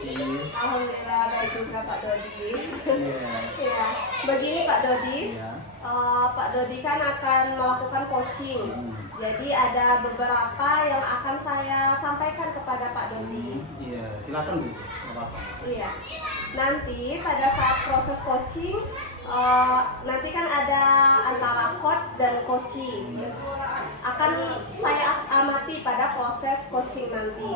Suci? Alhamdulillah baik juga Pak Dodi. Iya. Ya, begini Pak Dodi. Iya. Pak Dodi kan akan melakukan coaching. Jadi ada beberapa yang akan saya sampaikan kepada Pak Dodi. Iya, silakan Bu. Nggak apa-apa. Iya. Nanti pada saat proses coaching, nanti kan ada antara coach dan coaching. Akan saya amati pada proses coaching nanti.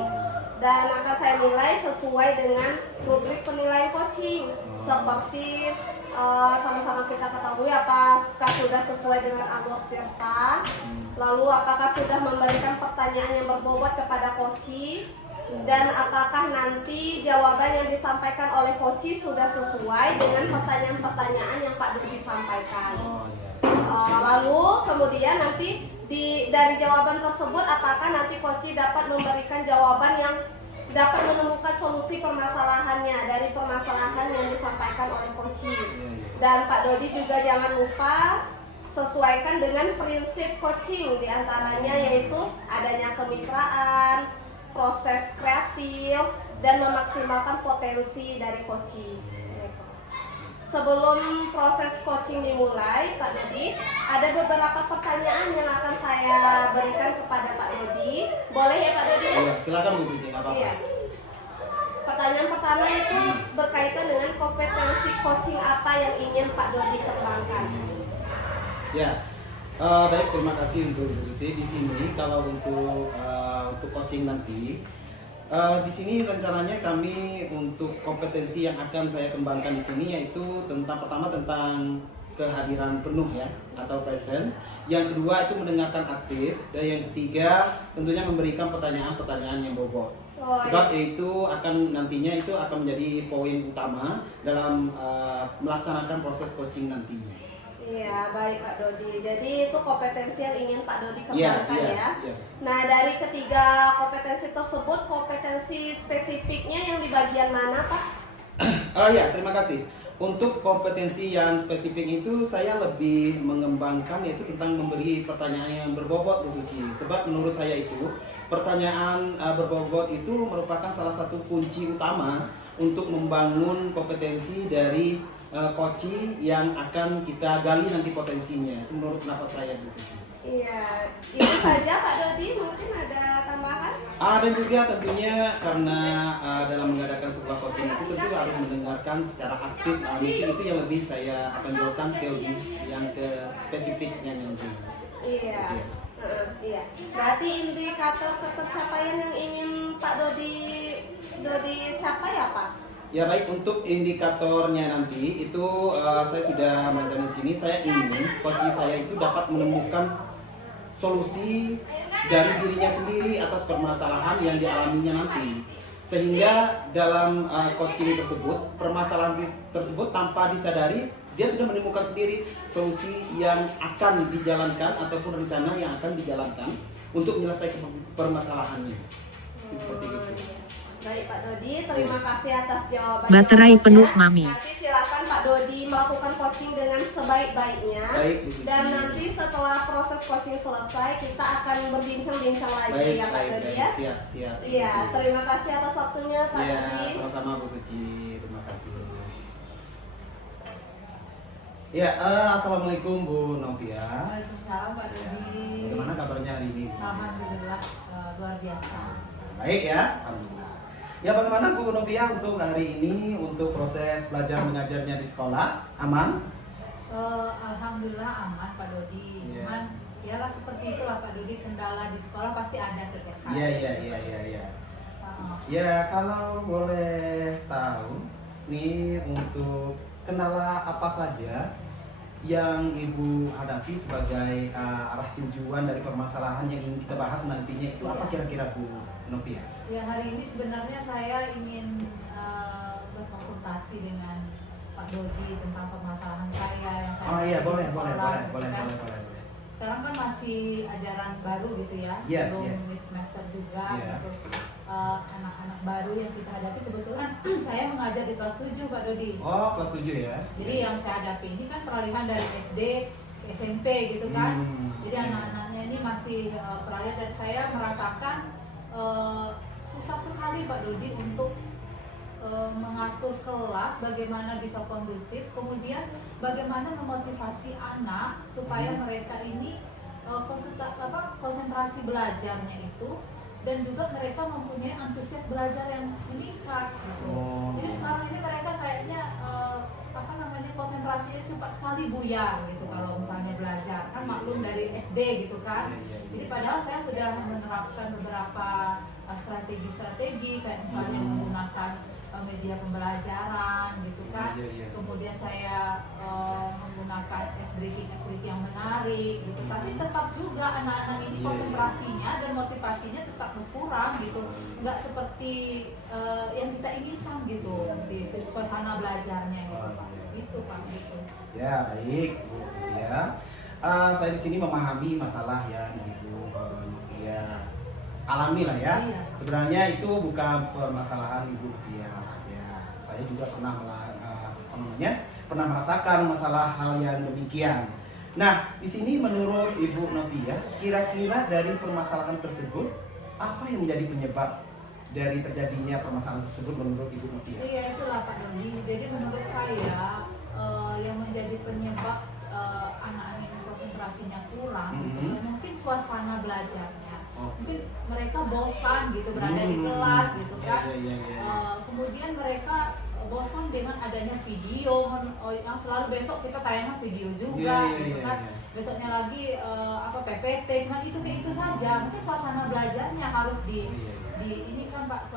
Dan akan saya nilai sesuai dengan rubrik penilaian coaching. Seperti sama-sama kita ketahui apakah sudah sesuai dengan alur tirta, lalu apakah sudah memberikan pertanyaan yang berbobot kepada coaching, dan apakah nanti jawaban yang disampaikan oleh coaching sudah sesuai dengan pertanyaan-pertanyaan yang Pak Dodi sampaikan. Lalu kemudian nanti dari jawaban tersebut apakah nanti coaching dapat memberikan jawaban yang dapat menemukan solusi permasalahannya dari permasalahan yang disampaikan oleh coaching. Dan Pak Dodi juga jangan lupa sesuaikan dengan prinsip coaching, diantaranya yaitu adanya kemitraan, proses kreatif, dan memaksimalkan potensi dari coaching. Sebelum proses coaching dimulai, Pak Dodi, ada beberapa pertanyaan yang akan saya berikan kepada Pak Dodi. Boleh ya Pak Dodi? Iya, silakan Bu Suci, nggak apa-apa. Iya. Pertanyaan pertama itu berkaitan dengan kompetensi coaching apa yang ingin Pak Dodi kembangkan. Ya, baik, terima kasih untuk Bu Suci. Di sini kalau untuk coaching nanti, di sini rencananya kami untuk kompetensi yang akan saya kembangkan di sini yaitu pertama tentang kehadiran penuh ya atau present. Yang kedua itu mendengarkan aktif, dan yang ketiga tentunya memberikan pertanyaan-pertanyaan yang bobot. Sebab itu nantinya akan menjadi poin utama dalam melaksanakan proses coaching nantinya. Iya, baik Pak Dodi. Jadi itu kompetensi yang ingin Pak Dodi kembangkan ya. Nah, dari ketiga kompetensi tersebut, kompetensi spesifiknya yang di bagian mana Pak? Ya, terima kasih. Untuk kompetensi yang spesifik itu saya lebih mengembangkan yaitu tentang memberi pertanyaan yang berbobot Bu Suci. Sebab menurut saya itu pertanyaan berbobot itu merupakan salah satu kunci utama untuk membangun kompetensi dari coaching yang akan kita gali nanti potensinya. Itu menurut pendapat saya Bu Suci. Iya, itu saja Pak Dodi, mungkin ada tambahan? Dan juga tentunya karena dalam mengadakan sebuah coaching itu tentu harus mendengarkan secara aktif. Mungkin itu yang lebih saya tonjolkan yang ke spesifiknya nanti. Iya. Iya. Berarti indikator ketercapaian yang ingin Pak Dodi capai apa? Ya baik, untuk indikatornya nanti itu saya sudah merencanakan di sini. Saya ingin coaching saya itu dapat menemukan solusi dari dirinya sendiri atas permasalahan yang dialaminya nanti, sehingga dalam coaching tersebut permasalahan tersebut tanpa disadari dia sudah menemukan sendiri solusi yang akan dijalankan ataupun rencana yang akan dijalankan untuk menyelesaikan permasalahannya. Seperti itu. Baik Pak Dodi, terima kasih atas jawabannya. Baterai penuh Mami. Nanti silakan Pak Dodi melakukan coaching dengan sebaik-baiknya. Dan nanti setelah proses coaching selesai kita akan berbincang-bincang lagi ya Pak Dodi ya. Siap. Iya, terima kasih atas waktunya Pak Dodi. Iya, sama-sama Bu Suci. Terima kasih. Ya, assalamualaikum Bu Novia. Waalaikumsalam Pak Dodi. Bagaimana kabarnya hari ini? Alhamdulillah luar biasa. Baik ya, alhamdulillah. Ya, bagaimana Bu Novia untuk hari ini untuk proses belajar mengajarnya di sekolah aman? Alhamdulillah aman Pak Dodi. Cuman yalah seperti itulah Pak Dodi, kendala di sekolah pasti ada setiap hari. Iya. Ya, kalau boleh tahu nih untuk kendala apa saja yang Ibu hadapi sebagai arah tujuan dari permasalahan yang ingin kita bahas nantinya itu apa kira-kira Bu Novia? Ya, hari ini sebenarnya saya ingin berkonsultasi dengan Pak Dodi tentang permasalahan saya yang saya. Oh iya, boleh. Sekarang kan masih ajaran baru gitu ya, belum semester juga gitu. Anak-anak baru yang kita hadapi, kebetulan saya mengajar di kelas 7 Pak Dodi. Oh, kelas 7 ya. Jadi yang saya hadapi ini kan peralihan dari SD ke SMP gitu kan. Jadi anak-anaknya ini masih peralihan, dan saya merasakan susah sekali Pak Dodi untuk mengatur kelas bagaimana bisa kondusif, kemudian bagaimana memotivasi anak supaya mereka ini konsentrasi belajarnya itu, dan juga mereka mempunyai antusias belajar yang meningkat gitu. Jadi sekarang ini mereka kayaknya konsentrasinya cepat sekali buyar gitu kalau misalnya belajar, kan maklum dari SD gitu kan. Jadi padahal saya sudah menerapkan beberapa strategi-strategi kayak misalnya menggunakan media pembelajaran gitu kan. Kemudian saya menggunakan ice breaking yang menarik gitu. Tapi tetap juga anak-anak ini konsentrasinya dan motivasinya tetap berkurang gitu. Nggak seperti yang kita inginkan gitu di suasana belajarnya gitu Pak. Itu Pak gitu. Ya baik Bu ya. Saya di sini memahami masalah yang Ibu Nopia alami lah ya. Sebenarnya itu bukan permasalahan Ibu Nopia saja. Saya juga pernah merasakan masalah hal yang demikian. Nah, di sini menurut Ibu Nopia, kira-kira dari permasalahan tersebut apa yang menjadi penyebab dari terjadinya permasalahan tersebut menurut Ibu Nopia? Iya, itulah Pak Doni. Jadi menurut saya yang menjadi penyebab anak-anak ini konsentrasinya kurang gitu, mungkin suasana belajarnya. Mungkin mereka bosan gitu berada di kelas gitu kan. Kemudian mereka bosan dengan adanya video yang selalu besok kita tayangkan video juga gitu kan. Besoknya lagi PPT, cuman itu saja. Mungkin suasana belajarnya harus di ini kan Pak,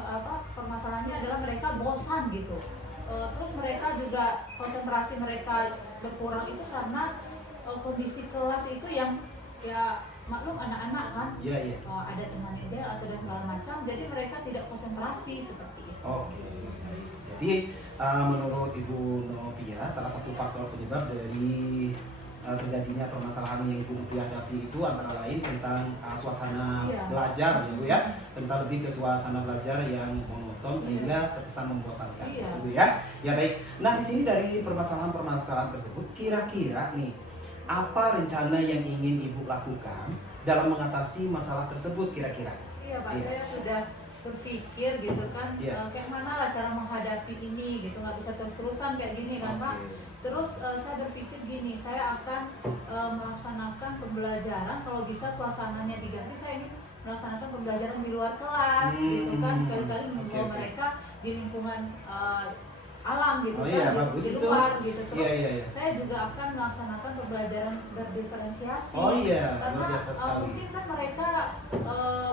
permasalahannya adalah mereka bosan gitu. Terus mereka juga konsentrasi mereka berkurang itu karena kondisi kelas itu yang ya maklum anak-anak kan, ada teman aja atau dan segala macam, jadi mereka tidak konsentrasi seperti itu. Jadi menurut Ibu Novia, salah satu faktor penyebab dari terjadinya permasalahan yang Ibu Novia hadapi itu antara lain tentang suasana belajar ya Bu ya, tentang lebih ke suasana belajar yang monoton sehingga terkesan membosankan Bu ya. Ya baik. Nah di sini dari permasalahan tersebut, kira-kira nih apa rencana yang ingin Ibu lakukan dalam mengatasi masalah tersebut kira-kira? Iya Pak, saya sudah berpikir gitu kan, kayak mana lah cara menghadapi ini gitu, nggak bisa terus-terusan kayak gini kan Pak. Terus saya berpikir gini, saya akan melaksanakan pembelajaran, kalau bisa suasananya diganti, saya ini melaksanakan pembelajaran di luar kelas gitu kan, sekali-kali membawa mereka di lingkungan alam gitu di luar gitu. Terus saya juga akan melaksanakan pembelajaran berdiferensiasi karena mungkin kan mereka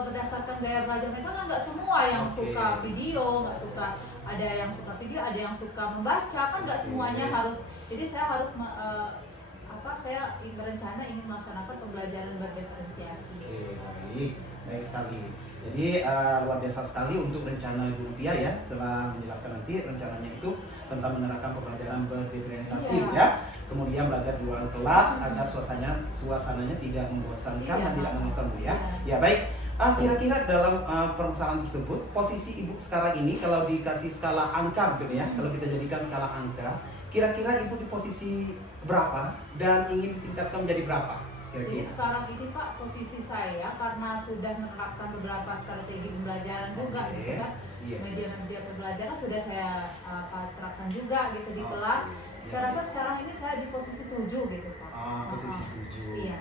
berdasarkan gaya belajar mereka kan nggak semua yang suka video, nggak suka, ada yang suka video, ada yang suka membaca, kan nggak semuanya harus. Jadi saya harus saya berencana ingin melaksanakan pembelajaran berdiferensiasi. Baik sekali. Jadi luar biasa sekali untuk rencana Ibu Nopia ya, telah menjelaskan nanti rencananya itu tentang menerapkan pembelajaran berdiferensiasi ya. Kemudian belajar di luar kelas agar suasananya tidak membosankan dan tidak monoton Bu ya. Ya baik. Kira-kira dalam permasalahan tersebut, posisi Ibu sekarang ini kalau dikasih skala angka gitu ya, kalau kita jadikan skala angka, kira-kira Ibu di posisi berapa dan ingin ditingkatkan menjadi berapa? Jadi sekarang ini Pak, posisi saya karena sudah menerapkan beberapa strategi pembelajaran juga gitu kan, media-media pembelajaran sudah saya terapkan juga gitu di kelas. Saya rasa sekarang ini saya di posisi 7 gitu Pak. Posisi 7. Iya.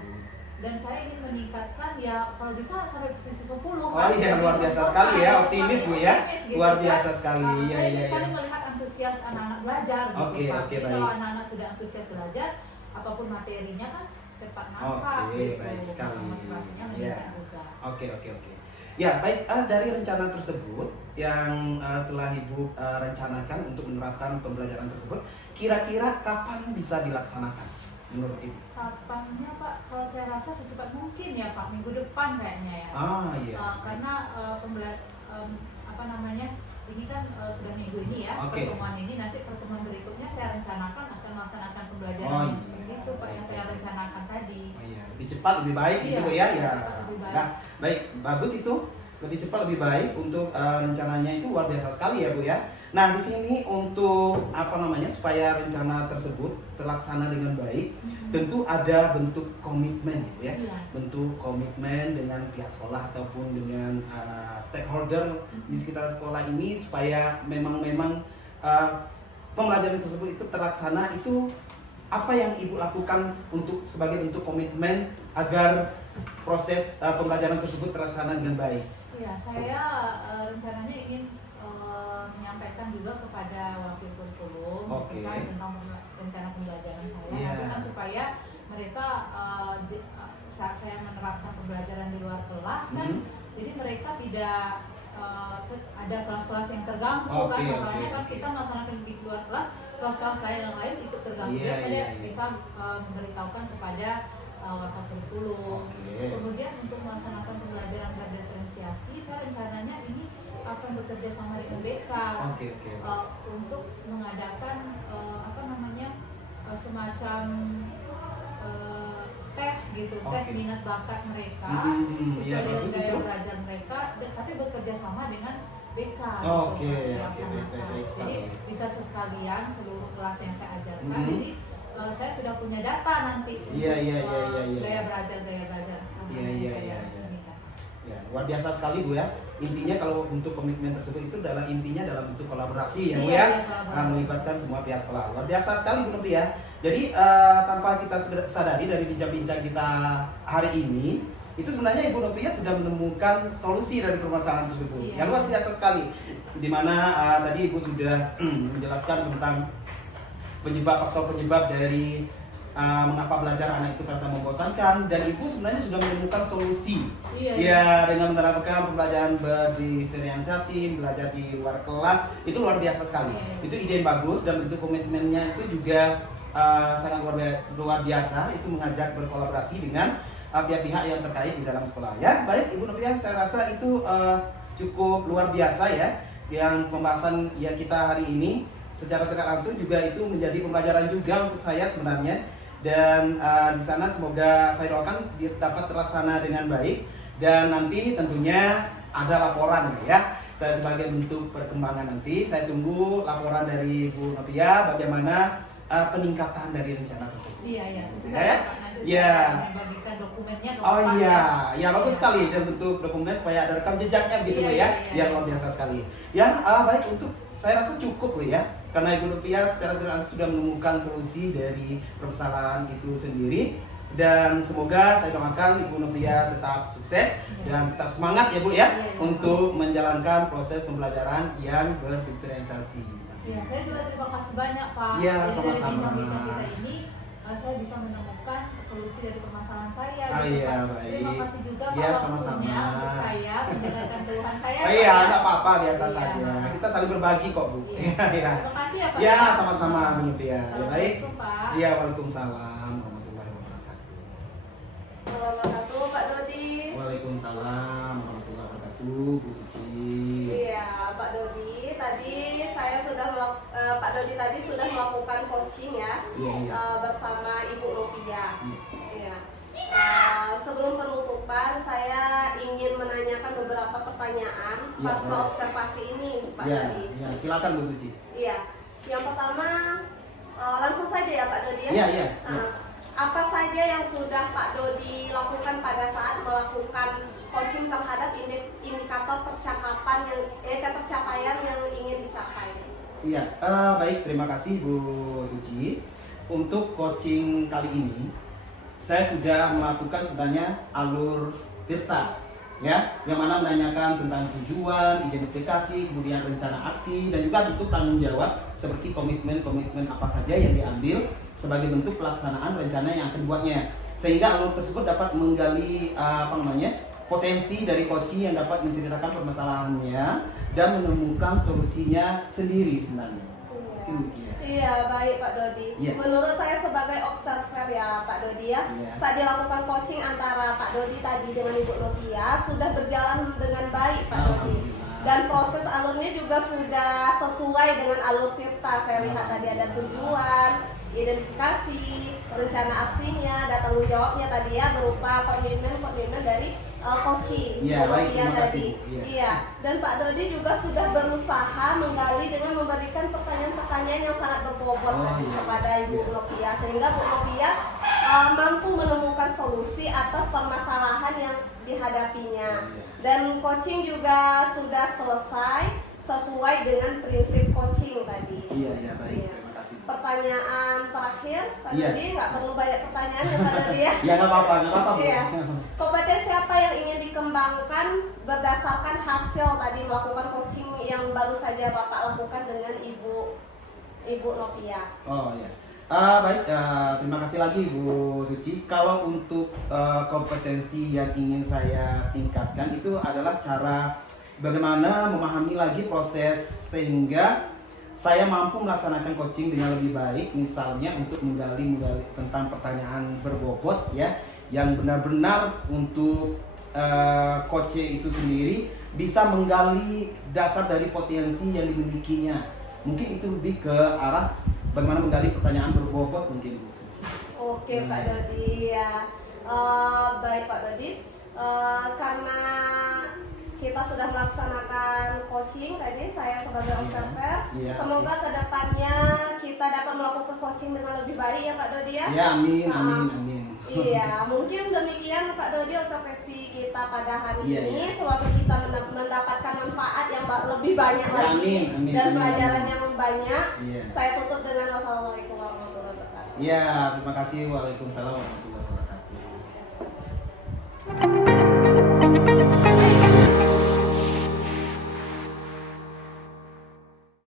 Dan saya ingin meningkatkan ya kalau bisa sampai posisi 10. Luar biasa sekali ya, optimis Bu ya. Gitu, luar biasa sekali. Saya ingin sekali melihat antusias anak-anak belajar gitu Pak. Jadi kalau anak-anak sudah antusias belajar, apapun materinya kan cepat nangkap gitu. Baik sekali. Motivasinya meningkat juga. Oke. Ya baik, dari rencana tersebut yang telah Ibu rencanakan untuk menerapkan pembelajaran tersebut, kira-kira kapan bisa dilaksanakan menurut Ibu? Kapannya Pak? Kalau saya rasa secepat mungkin ya Pak, minggu depan kayaknya ya. Karena ini kan sudah minggu ini ya, pertemuan ini, nanti pertemuan berikutnya saya rencanakan akan melaksanakan pembelajaran seperti itu Pak, yang saya rencanakan tadi. Lebih cepat lebih baik gitu ya. Nah, baik, bagus itu. Lebih cepat lebih baik untuk rencananya itu luar biasa sekali ya Bu ya. Nah, di sini untuk supaya rencana tersebut terlaksana dengan baik, tentu ada bentuk komitmen ya. Bentuk komitmen dengan pihak sekolah ataupun dengan stakeholder di sekitar sekolah ini supaya memang pembelajaran tersebut itu terlaksana. Itu apa yang Ibu lakukan untuk sebagai bentuk komitmen agar proses pembelajaran tersebut terlaksana dengan baik? Ya, saya rencananya ingin menyampaikan juga kepada wakil kurikulum terkait tentang rencana pembelajaran saya, nanti kan supaya mereka saat saya menerapkan pembelajaran di luar kelas kan, jadi mereka tidak ada kelas-kelas yang terganggu kan, makanya kan kita melaksanakan di luar kelas, kelas-kelas lain yang lain ikut terganggu, saya bisa memberitahukan kepada wakil kurikulum. Kemudian untuk melaksanakan pembelajaran berdiferensiasi, saya rencananya ini akan bekerja sama dengan BK untuk mengadakan semacam tes gitu, tes minat bakat mereka sesuai dengan gaya belajar mereka, tapi bekerja sama dengan BK. Jadi bisa sekalian seluruh kelas yang saya ajarkan. Jadi saya sudah punya data nanti gaya belajar. Ya, luar biasa sekali Bu ya. Intinya kalau untuk komitmen tersebut itu intinya dalam bentuk kolaborasi ya Bu ya, melibatkan semua pihak sekolah. Luar biasa sekali Bu Novi ya. Jadi tanpa kita sadari dari bincang-bincang kita hari ini, itu sebenarnya Ibu Novi sudah menemukan solusi dari permasalahan tersebut. Yang luar biasa sekali. Dimana tadi Ibu sudah menjelaskan tentang faktor penyebab dari mengapa belajar anak itu terasa membosankan, dan Ibu sebenarnya sudah menemukan solusi dengan menerapkan pembelajaran berdiferensiasi, belajar di luar kelas. Itu luar biasa sekali. Itu ide yang bagus, dan bentuk komitmennya itu juga sangat luar biasa. Itu mengajak berkolaborasi dengan pihak-pihak yang terkait di dalam sekolah. Ya, baik Ibu Novian, saya rasa itu cukup luar biasa ya, yang pembahasan kita hari ini. Secara tidak langsung juga itu menjadi pembelajaran juga untuk saya sebenarnya, dan di sana semoga saya doakan dapat terlaksana dengan baik, dan nanti tentunya ada laporan ya. Saya sebagai bentuk perkembangan nanti saya tunggu laporan dari Bu Novia bagaimana peningkatan dari rencana tersebut. Bagikan dokumennya. Bagus sekali, dan bentuk dokumen supaya ada rekam jejaknya gitu ya. Luar biasa sekali. Ya, baik, untuk saya rasa cukup Bu ya. Karena Ibu Novia secara tidak langsung sudah menemukan solusi dari permasalahan itu sendiri, dan semoga saya doakan Ibu Novia tetap sukses dan tetap semangat ya Bu ya, untuk menjalankan proses pembelajaran yang berdiferensiasi. Saya juga terima kasih banyak Pak. Sama-sama. Dari bincang-bincang kita ini saya bisa menemukan solusi dari permasalahan saya. Baik. Terima kasih juga Pak Sama-sama untuk saya mendengarkan keluhan saya. Enggak apa-apa, biasa saja. Kita saling berbagi kok Bu. Terima kasih ya Pak. Sama-sama Bu Novia. Baik. Pak. Waalaikumsalam warahmatullahi wabarakatuh. Wabarakatuh Pak Dodi. Waalaikumsalam warahmatullahi wabarakatuh, Bu Suci. Pak Dodi, Pak Dodi tadi sudah melakukan coaching ya, bersama Ibu Novia. Sebelum penutupan, saya ingin menanyakan beberapa pertanyaan pasca observasi ini, Pak Dodi. Silakan Bu Suci. Yang pertama, langsung saja ya Pak Dodi ya. Apa saja yang sudah Pak Dodi lakukan pada saat melakukan coaching terhadap indikator tercapaian yang ingin dicapai? Baik, terima kasih Bu Suci. Untuk coaching kali ini, saya sudah melakukan sebenarnya alur tirta, ya, yang mana menanyakan tentang tujuan, identifikasi, kemudian rencana aksi, dan juga bentuk tanggung jawab seperti komitmen apa saja yang diambil sebagai bentuk pelaksanaan rencana yang akan dibuatnya, sehingga alur tersebut dapat menggali potensi dari coaching yang dapat menceritakan permasalahannya dan menemukan solusinya sendiri sebenarnya. Baik Pak Dodi. Menurut saya sebagai observer ya Pak Dodi ya, saat dilakukan coaching antara Pak Dodi tadi dengan Ibu Novia sudah berjalan dengan baik Pak Dodi. Dan proses alurnya juga sudah sesuai dengan alur tirta. Saya lihat tadi ada tujuan, identifikasi, rencana aksinya, dan tanggung jawabnya tadi ya, berupa komitmen dari coaching. Tadi. Dan Pak Dodi juga sudah berusaha menggali dengan memberikan pertanyaan-pertanyaan yang sangat berbobot kepada Ibu Novia, sehingga Bu Novia mampu menemukan solusi atas permasalahan yang dihadapinya. Dan coaching juga sudah selesai sesuai dengan prinsip coaching tadi. Iya, baik. Iya. Terima kasih. Pertanyaan terakhir, Pak Iya. Dodi, nggak perlu banyak pertanyaan ya Pak Dodi ya. Ya nggak apa-apa, Bu. Iya. Kompetensi apa yang ingin dikembangkan berdasarkan hasil tadi melakukan coaching yang baru saja Bapak lakukan dengan Ibu Novia? Oh ya. Baik, terima kasih lagi Bu Suci. Kalau untuk kompetensi yang ingin saya tingkatkan itu adalah cara bagaimana memahami lagi proses sehingga saya mampu melaksanakan coaching dengan lebih baik. Misalnya untuk menggali tentang pertanyaan berbobot ya, yang benar-benar untuk coach itu sendiri bisa menggali dasar dari potensi yang dimilikinya. Mungkin itu lebih ke arah bagaimana menggali pertanyaan berbobot mungkin Bu Suci. Oke Pak Dodi ya. Baik Pak Dodi. Karena kita sudah melaksanakan coaching tadi, saya sebagai observer. Iya. Semoga kedepannya kita dapat melakukan coaching dengan lebih baik ya Pak Dodi ya. Ya, amin. Iya, mungkin demikian Pak Dodi observasi kita pada hari Iya, ini. iya. Semoga kita mendapatkan manfaat yang lebih banyak Ya, lagi amin, dan amin. pelajaran yang banyak. Iya. Saya tutup dengan wassalamualaikum warahmatullahi wabarakatuh. Ya, terima kasih. Waalaikumsalam warahmatullahi wabarakatuh.